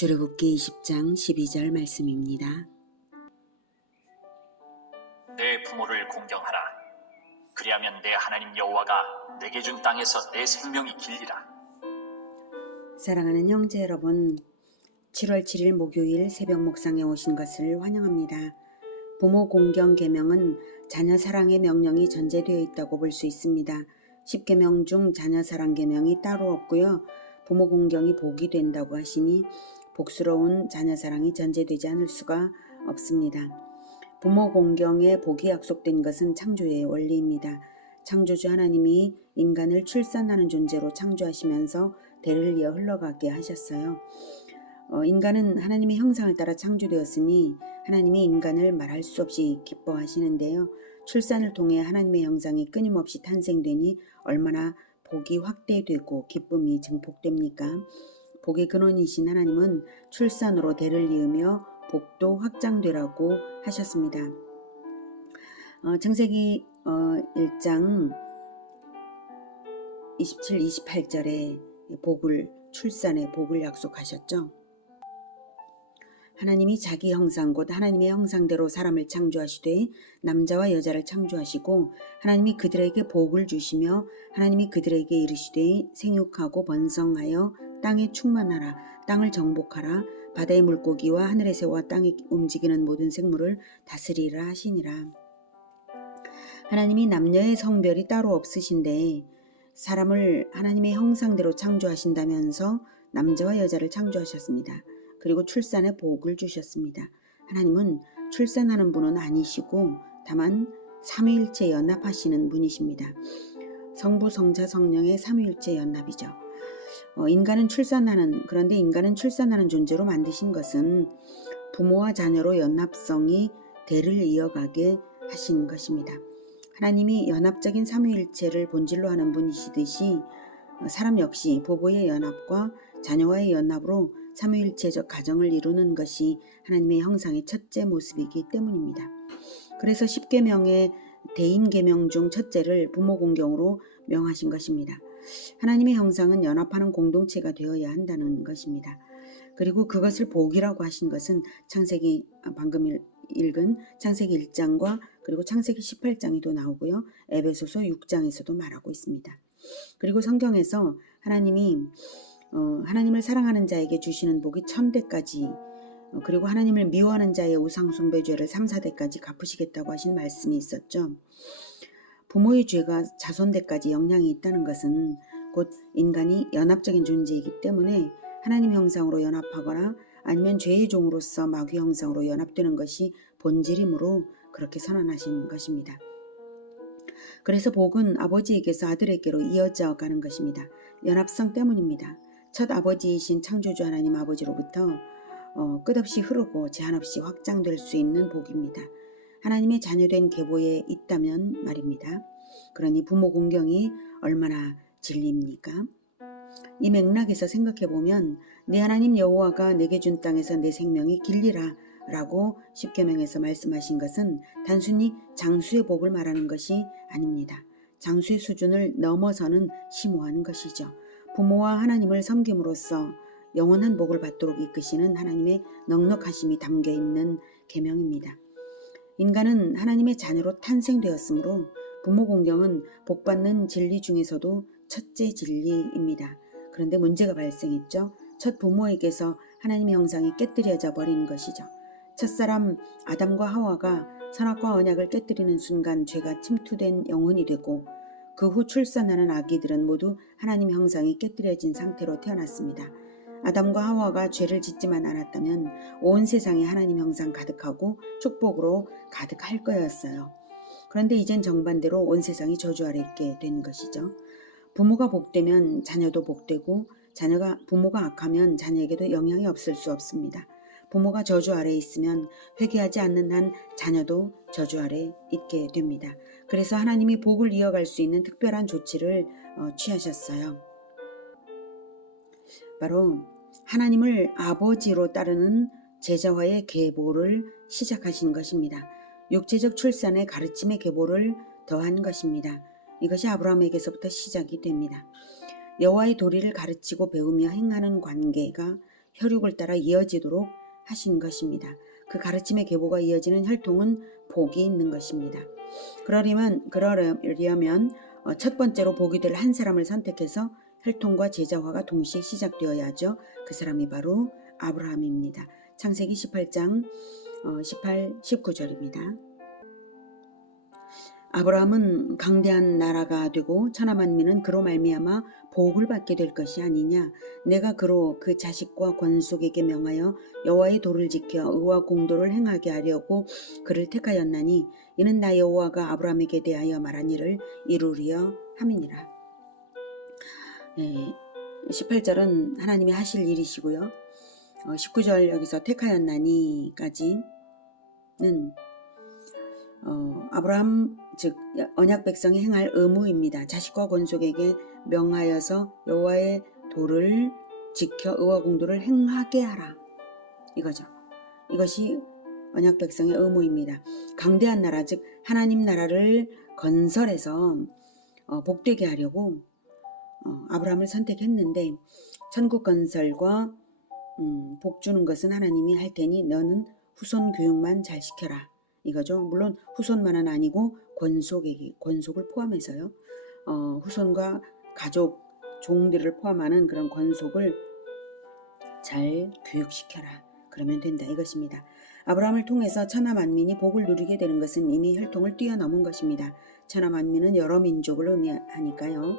출애굽기 20장 12절 말씀입니다. 내 부모를 공경하라. 그리하면 내 하나님 여호와가 내게 준 땅에서 내 생명이 길리라. 사랑하는 형제 여러분, 7월 7일 목요일 새벽 묵상에 오신 것을 환영합니다. 부모 공경 계명은 자녀 사랑의 명령이 전제되어 있다고 볼 수 있습니다. 10계명 중 자녀 사랑 계명이 따로 없고요. 부모 공경이 복이 된다고 하시니 복스러운 자녀 사랑이 전제되지 않을 수가 없습니다. 부모 공경에 복이 약속된 것은 창조의 원리입니다. 창조주 하나님이 인간을 출산하는 존재로 창조하시면서 대를 이어 흘러가게 하셨어요. 인간은 하나님의 형상을 따라 창조되었으니 하나님이 인간을 말할 수 없이 기뻐하시는데요. 출산을 통해 하나님의 형상이 끊임없이 탄생되니 얼마나 복이 확대되고 기쁨이 증폭됩니까? 복의 근원이신 하나님은 출산으로 대를 이으며 복도 확장되라고 하셨습니다. 창세기 1장 27, 28절에 출산의 복을 약속하셨죠. 하나님이 자기 형상 곧 하나님의 형상대로 사람을 창조하시되 남자와 여자를 창조하시고 하나님이 그들에게 복을 주시며 하나님이 그들에게 이르시되 생육하고 번성하여 땅에 충만하라. 땅을 정복하라. 바다의 물고기와 하늘의 새와 땅에 움직이는 모든 생물을 다스리라 하시니라. 하나님이 남녀의 성별이 따로 없으신데 사람을 하나님의 형상대로 창조하신다면서 남자와 여자를 창조하셨습니다. 그리고 출산의 복을 주셨습니다. 하나님은 출산하는 분은 아니시고 다만 삼위일체 연합하시는 분이십니다. 성부, 성자, 성령의 삼위일체 연합이죠. 그런데 인간은 출산하는 존재로 만드신 것은 부모와 자녀로 연합성이 대를 이어가게 하신 것입니다. 하나님이 연합적인 삼위일체를 본질로 하는 분이시듯이 사람 역시 부부의 연합과 자녀와의 연합으로 삼위일체적 가정을 이루는 것이 하나님의 형상의 첫째 모습이기 때문입니다. 그래서 10계명의 대인계명 중 첫째를 부모 공경으로 명하신 것입니다. 하나님의 형상은 연합하는 공동체가 되어야 한다는 것입니다. 그리고 그것을 복이라고 하신 것은 방금 읽은 창세기 1장과 그리고 창세기 18장에도 나오고요. 에베소서 6장에서도 말하고 있습니다. 그리고 성경에서 하나님을 사랑하는 자에게 주시는 복이 1000대까지 그리고 하나님을 미워하는 자의 우상숭배 죄를 3, 4대까지 갚으시겠다고 하신 말씀이 있었죠. 부모의 죄가 자손대까지 영향이 있다는 것은 곧 인간이 연합적인 존재이기 때문에 하나님 형상으로 연합하거나 아니면 죄의 종으로서 마귀 형상으로 연합되는 것이 본질이므로 그렇게 선언하신 것입니다. 그래서 복은 아버지에게서 아들에게로 이어져 가는 것입니다. 연합성 때문입니다. 첫 아버지이신 창조주 하나님 아버지로부터 끝없이 흐르고 제한 없이 확장될 수 있는 복입니다. 하나님의 자녀된 계보에 있다면 말입니다. 그러니 부모 공경이 얼마나 진리입니까? 이 맥락에서 생각해보면 내 하나님 여호와가 내게 준 땅에서 내 생명이 길리라 라고 10계명에서 말씀하신 것은 단순히 장수의 복을 말하는 것이 아닙니다. 장수의 수준을 넘어서는 심오한 것이죠. 부모와 하나님을 섬김으로써 영원한 복을 받도록 이끄시는 하나님의 넉넉하심이 담겨있는 계명입니다. 인간은 하나님의 자녀로 탄생되었으므로 부모 공경은 복받는 진리 중에서도 첫째 진리입니다. 그런데 문제가 발생했죠. 첫 부모에게서 하나님의 형상이 깨뜨려져 버린 것이죠. 첫사람 아담과 하와가 선악과 언약을 깨뜨리는 순간 죄가 침투된 영혼이 되고 그 후 출산하는 아기들은 모두 하나님 형상이 깨뜨려진 상태로 태어났습니다. 아담과 하와가 죄를 짓지만 않았다면 온 세상에 하나님 형상 가득하고 축복으로 가득할 거였어요. 그런데 이젠 정반대로 온 세상이 저주 아래 있게 된 것이죠. 부모가 복되면 자녀도 복되고 부모가 악하면 자녀에게도 영향이 없을 수 없습니다. 부모가 저주 아래 있으면 회개하지 않는 한 자녀도 저주 아래 있게 됩니다. 그래서 하나님이 복을 이어갈 수 있는 특별한 조치를 취하셨어요. 바로 하나님을 아버지로 따르는 제자화의 계보를 시작하신 것입니다. 육체적 출산의 가르침의 계보를 더한 것입니다. 이것이 아브라함에게서부터 시작이 됩니다. 여호와의 도리를 가르치고 배우며 행하는 관계가 혈육을 따라 이어지도록 하신 것입니다. 그 가르침의 계보가 이어지는 혈통은 복이 있는 것입니다. 그러려면 첫 번째로 복이 될 한 사람을 선택해서 혈통과 제자화가 동시에 시작되어야죠. 그 사람이 바로 아브라함입니다. 창세기 18장 18, 19절입니다. 아브라함은 강대한 나라가 되고 천하 만민은 그로 말미암아 복을 받게 될 것이 아니냐. 내가 그로 그 자식과 권속에게 명하여 여호와의 도를 지켜 의와 공도를 행하게 하려고 그를 택하였나니 이는 나 여호와가 아브라함에게 대하여 말한 일을 이루려 함이니라. 18절은 하나님이 하실 일이시고요. 19절 여기서 택하였나니까지는 아브라함 즉 언약 백성이 행할 의무입니다. 자식과 권속에게 명하여서 여호와의 도를 지켜 의와 공도를 행하게 하라. 이거죠. 이것이 언약 백성의 의무입니다. 강대한 나라 즉 하나님 나라를 건설해서 복되게 하려고 아브라함을 선택했는데 천국 건설과 복 주는 것은 하나님이 할 테니 너는 후손 교육만 잘 시켜라. 이거죠. 물론 후손만은 아니고 권속을 포함해서요. 후손과 가족, 종들을 포함하는 그런 권속을 잘 교육시켜라. 그러면 된다 이것입니다. 아브라함을 통해서 천하 만민이 복을 누리게 되는 것은 이미 혈통을 뛰어넘은 것입니다. 천하 만민은 여러 민족을 의미하니까요.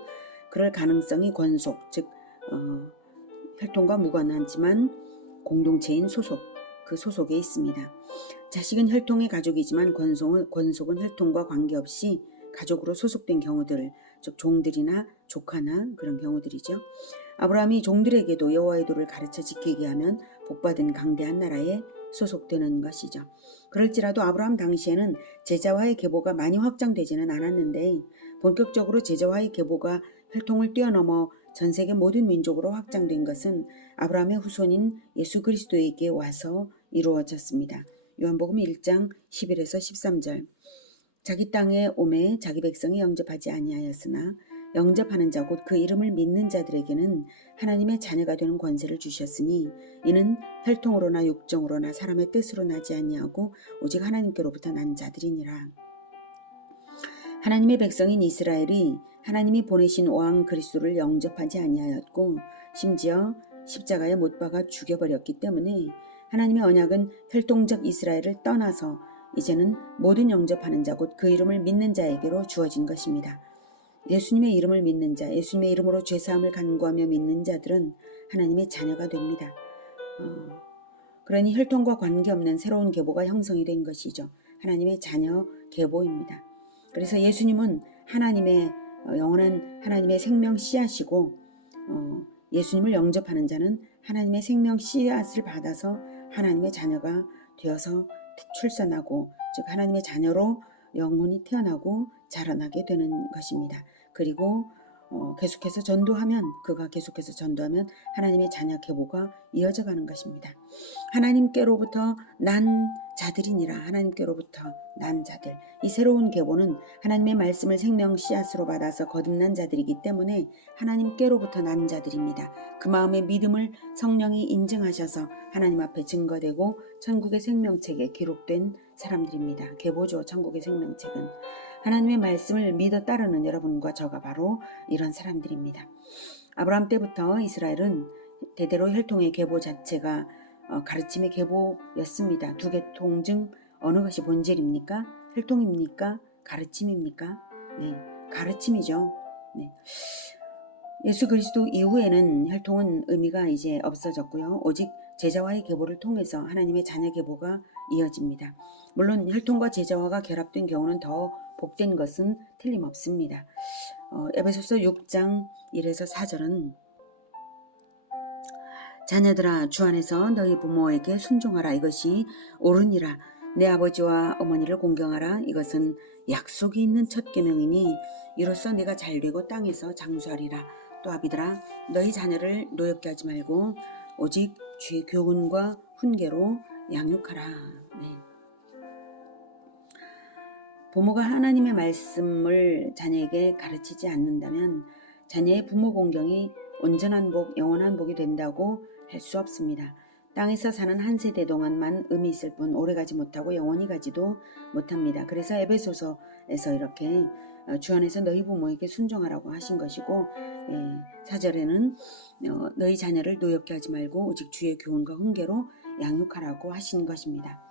그럴 가능성이 권속, 즉 혈통과 무관하지만 공동체인 소속, 그 소속에 있습니다. 자식은 혈통의 가족이지만 권속은 혈통과 관계없이 가족으로 소속된 경우들, 즉 종들이나 조카나 그런 경우들이죠. 아브라함이 종들에게도 여호와의 도를 가르쳐 지키게 하면 복받은 강대한 나라에 소속되는 것이죠. 그럴지라도 아브라함 당시에는 제자화의 계보가 많이 확장되지는 않았는데 본격적으로 제자화의 계보가 혈통을 뛰어넘어 전 세계 모든 민족으로 확장된 것은 아브라함의 후손인 예수 그리스도에게 와서 이루어졌습니다. 요한복음 1장 11에서 13절. 자기 땅에 오매 자기 백성이 영접하지 아니하였으나 영접하는 자 곧 그 이름을 믿는 자들에게는 하나님의 자녀가 되는 권세를 주셨으니 이는 혈통으로나 육정으로나 사람의 뜻으로 나지 아니하고 오직 하나님께로부터 난 자들이니라. 하나님의 백성인 이스라엘이 하나님이 보내신 왕 그리스도를 영접하지 아니하였고 심지어 십자가에 못 박아 죽여버렸기 때문에 하나님의 언약은 혈통적 이스라엘을 떠나서 이제는 모든 영접하는 자 곧 그 이름을 믿는 자에게로 주어진 것입니다. 예수님의 이름을 믿는 자, 예수님의 이름으로 죄사함을 간구하며 믿는 자들은 하나님의 자녀가 됩니다. 그러니 혈통과 관계없는 새로운 계보가 형성이 된 것이죠. 하나님의 자녀 계보입니다. 그래서 예수님은 하나님의 영원한 하나님의 생명 씨앗이고 예수님을 영접하는 자는 하나님의 생명 씨앗을 받아서 하나님의 자녀가 되어서 출산하고 즉 하나님의 자녀로 영혼이 태어나고 자라나게 되는 것입니다. 그리고 계속해서 전도하면 하나님의 자녀 계보가 이어져 가는 것입니다. 하나님께로부터 난 자들이니라. 하나님께로부터 난 자들. 이 새로운 계보는 하나님의 말씀을 생명 씨앗으로 받아서 거듭난 자들이기 때문에 하나님께로부터 난 자들입니다. 그 마음의 믿음을 성령이 인증하셔서 하나님 앞에 증거되고 천국의 생명책에 기록된 사람들입니다. 계보죠. 천국의 생명책은. 하나님의 말씀을 믿어 따르는 여러분과 저가 바로 이런 사람들입니다. 아브라함 때부터 이스라엘은 대대로 혈통의 계보 자체가 가르침의 계보였습니다. 두 계통 중 어느 것이 본질입니까? 혈통입니까? 가르침입니까? 네, 가르침이죠. 네. 예수 그리스도 이후에는 혈통은 의미가 이제 없어졌고요. 오직 제자화의 계보를 통해서 하나님의 자녀 계보가 이어집니다. 물론 혈통과 제자화가 결합된 경우는 더 복된 것은 틀림없습니다. 에베소서 6장 1에서 4절은 자녀들아 주 안에서 너희 부모에게 순종하라. 이것이 옳으니라. 내 아버지와 어머니를 공경하라. 이것은 약속이 있는 첫 계명이니 이로써 내가 잘되고 땅에서 장수하리라. 또 아비들아 너희 자녀를 노엽게 하지 말고 오직 주의 교훈과 훈계로 양육하라. 네. 부모가 하나님의 말씀을 자녀에게 가르치지 않는다면 자녀의 부모 공경이 온전한 복, 영원한 복이 된다고 할 수 없습니다. 땅에서 사는 한 세대 동안만 의미 있을 뿐 오래가지 못하고 영원히 가지도 못합니다. 그래서 에베소서에서 이렇게 주 안에서 너희 부모에게 순종하라고 하신 것이고 4절에는 너희 자녀를 노엽게 하지 말고 오직 주의 교훈과 훈계로 양육하라고 하신 것입니다.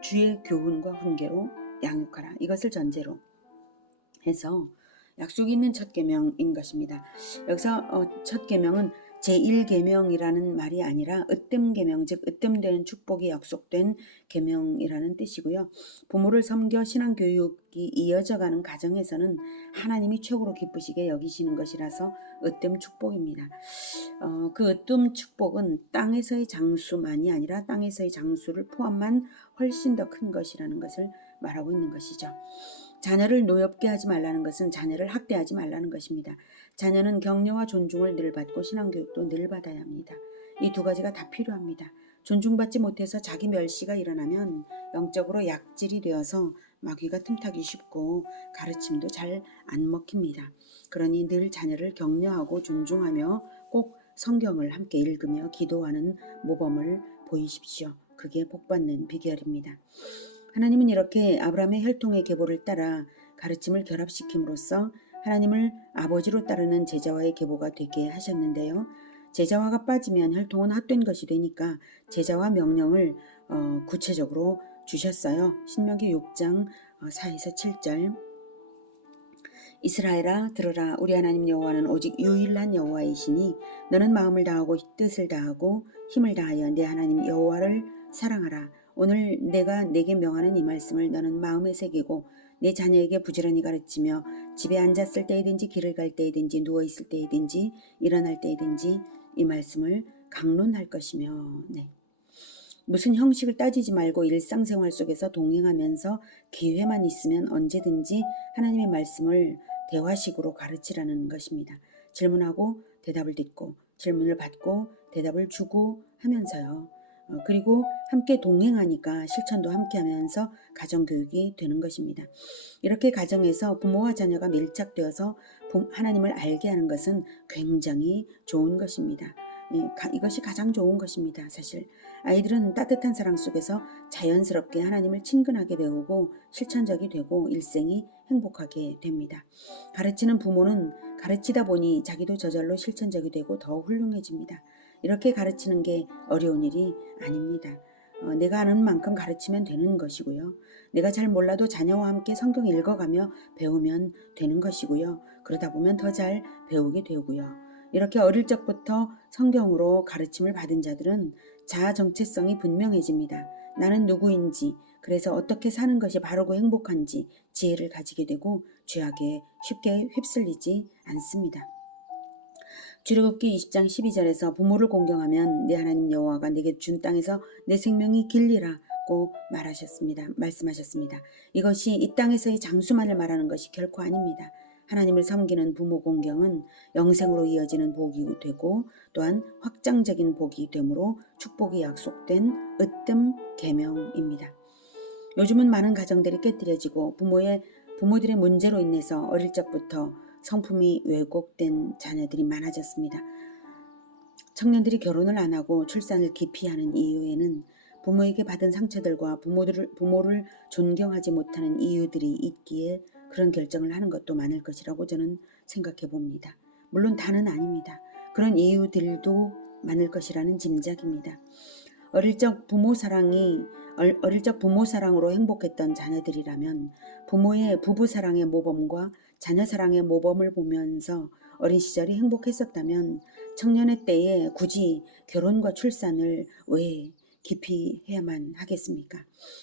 주의 교훈과 훈계로 양육하라. 이것을 전제로 해서 약속이 있는 첫 계명인 것입니다. 여기서 첫 계명은 제1계명이라는 말이 아니라 으뜸 계명, 즉 으뜸되는 축복이 약속된 계명이라는 뜻이고요. 부모를 섬겨 신앙교육이 이어져가는 가정에서는 하나님이 최고로 기쁘시게 여기시는 것이라서 으뜸 축복입니다. 그 으뜸 축복은 땅에서의 장수만이 아니라 땅에서의 장수를 포함한 훨씬 더 큰 것이라는 것을 말하고 있는 것이죠. 자녀를 노엽게 하지 말라는 것은 자녀를 학대하지 말라는 것입니다. 자녀는 격려와 존중을 늘 받고 신앙교육도 늘 받아야 합니다. 이 두 가지가 다 필요합니다. 존중받지 못해서 자기 멸시가 일어나면 영적으로 약질이 되어서 마귀가 틈타기 쉽고 가르침도 잘 안 먹힙니다. 그러니 늘 자녀를 격려하고 존중하며 꼭 성경을 함께 읽으며 기도하는 모범을 보이십시오. 그게 복받는 비결입니다. 하나님은 이렇게 아브라함의 혈통의 계보를 따라 가르침을 결합시킴으로써 하나님을 아버지로 따르는 제자와의 계보가 되게 하셨는데요. 제자화가 빠지면 혈통은 헛된 것이 되니까 제자화 명령을 구체적으로 주셨어요. 신명기 6장 4에서 7절 이스라엘아 들으라 우리 하나님 여호와는 오직 유일한 여호와이시니 너는 마음을 다하고 뜻을 다하고 힘을 다하여 내 하나님 여호와를 사랑하라. 오늘 내가 내게 명하는 이 말씀을 너는 마음에 새기고 내 자녀에게 부지런히 가르치며 집에 앉았을 때이든지 길을 갈 때이든지 누워있을 때이든지 일어날 때이든지 이 말씀을 강론할 것이며 무슨 형식을 따지지 말고 일상생활 속에서 동행하면서 기회만 있으면 언제든지 하나님의 말씀을 대화식으로 가르치라는 것입니다. 질문하고 대답을 듣고 질문을 받고 대답을 주고 하면서요. 그리고 함께 동행하니까 실천도 함께 하면서 가정교육이 되는 것입니다. 이렇게 가정에서 부모와 자녀가 밀착되어서 하나님을 알게 하는 것은 굉장히 좋은 것입니다. 이것이 가장 좋은 것입니다. 사실 아이들은 따뜻한 사랑 속에서 자연스럽게 하나님을 친근하게 배우고 실천적이 되고 일생이 행복하게 됩니다. 가르치는 부모는 가르치다 보니 자기도 저절로 실천적이 되고 더 훌륭해집니다. 이렇게 가르치는 게 어려운 일이 아닙니다. 내가 아는 만큼 가르치면 되는 것이고요. 내가 잘 몰라도 자녀와 함께 성경 읽어가며 배우면 되는 것이고요. 그러다 보면 더 잘 배우게 되고요. 이렇게 어릴 적부터 성경으로 가르침을 받은 자들은 자아 정체성이 분명해집니다. 나는 누구인지, 그래서 어떻게 사는 것이 바르고 행복한지 지혜를 가지게 되고 죄악에 쉽게 휩쓸리지 않습니다. 출애굽기 20장 12절에서 부모를 공경하면 내 하나님 여호와가 내게 준 땅에서 내 생명이 길리라고 말씀하셨습니다. 이것이 이 땅에서의 장수만을 말하는 것이 결코 아닙니다. 하나님을 섬기는 부모 공경은 영생으로 이어지는 복이 되고 또한 확장적인 복이 되므로 축복이 약속된 으뜸 계명입니다. 요즘은 많은 가정들이 깨뜨려지고 부모들의 문제로 인해서 어릴 적부터 성품이 왜곡된 자녀들이 많아졌습니다. 청년들이 결혼을 안 하고 출산을 기피하는 이유에는 부모에게 받은 상처들과 부모를 존경하지 못하는 이유들이 있기에 그런 결정을 하는 것도 많을 것이라고 저는 생각해 봅니다. 물론 다는 아닙니다. 그런 이유들도 많을 것이라는 짐작입니다. 어릴 적 부모 사랑으로 행복했던 자녀들이라면 부모의 부부 사랑의 모범과 자녀 사랑의 모범을 보면서 어린 시절이 행복했었다면 청년의 때에 굳이 결혼과 출산을 왜 기피해야만 하겠습니까?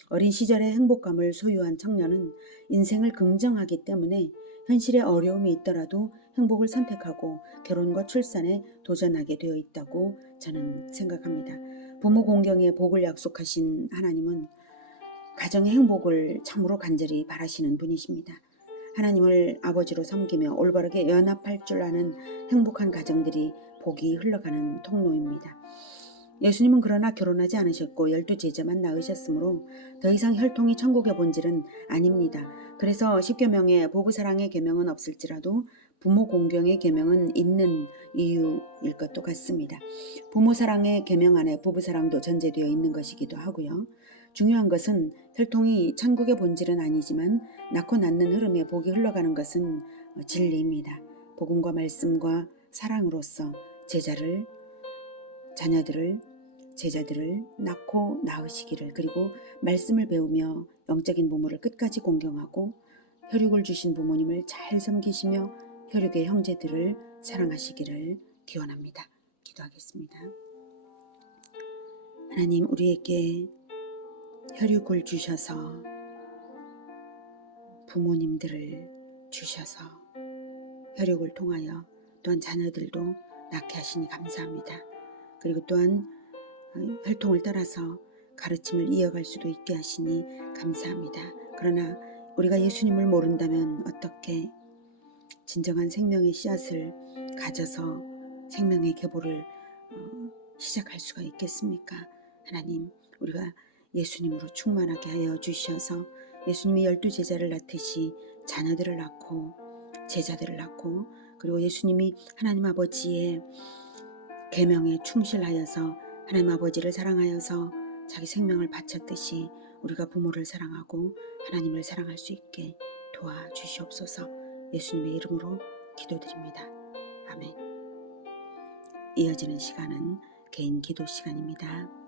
어린 시절의 행복감을 소유한 청년은 인생을 긍정하기 때문에 현실에 어려움이 있더라도 행복을 선택하고 결혼과 출산에 도전하게 되어 있다고 저는 생각합니다. 부모 공경의 복을 약속하신 하나님은 가정의 행복을 참으로 간절히 바라시는 분이십니다. 하나님을 아버지로 섬기며 올바르게 연합할 줄 아는 행복한 가정들이 복이 흘러가는 통로입니다. 예수님은 그러나 결혼하지 않으셨고 12제자만 낳으셨으므로 더 이상 혈통이 천국의 본질은 아닙니다. 그래서 10계명에 부부사랑의 계명은 없을지라도 부모 공경의 계명은 있는 이유일 것도 같습니다. 부모 사랑의 계명 안에 부부 사랑도 전제되어 있는 것이기도 하고요. 중요한 것은 혈통이 천국의 본질은 아니지만 낳고 낳는 흐름에 복이 흘러가는 것은 진리입니다. 복음과 말씀과 사랑으로서 제자들을 낳고 낳으시기를, 그리고 말씀을 배우며 영적인 부모를 끝까지 공경하고 혈육을 주신 부모님을 잘 섬기시며 혈육의 형제들을 사랑하시기를 기원합니다. 기도하겠습니다. 하나님, 우리에게 혈육을 주셔서 부모님들을 주셔서 혈육을 통하여 또한 자녀들도 낳게 하시니 감사합니다. 그리고 또한 혈통을 따라서 가르침을 이어갈 수도 있게 하시니 감사합니다. 그러나 우리가 예수님을 모른다면 어떻게 진정한 생명의 씨앗을 가져서 생명의 계보를 시작할 수가 있겠습니까? 하나님, 우리가 예수님으로 충만하게 하여 주셔서 예수님이 12제자를 낳듯이 자녀들을 낳고 제자들을 낳고, 그리고 예수님이 하나님 아버지의 계명에 충실하여서 하나님 아버지를 사랑하여서 자기 생명을 바쳤듯이 우리가 부모를 사랑하고 하나님을 사랑할 수 있게 도와주시옵소서. 예수님의 이름으로 기도드립니다. 아멘. 이어지는 시간은 개인 기도 시간입니다.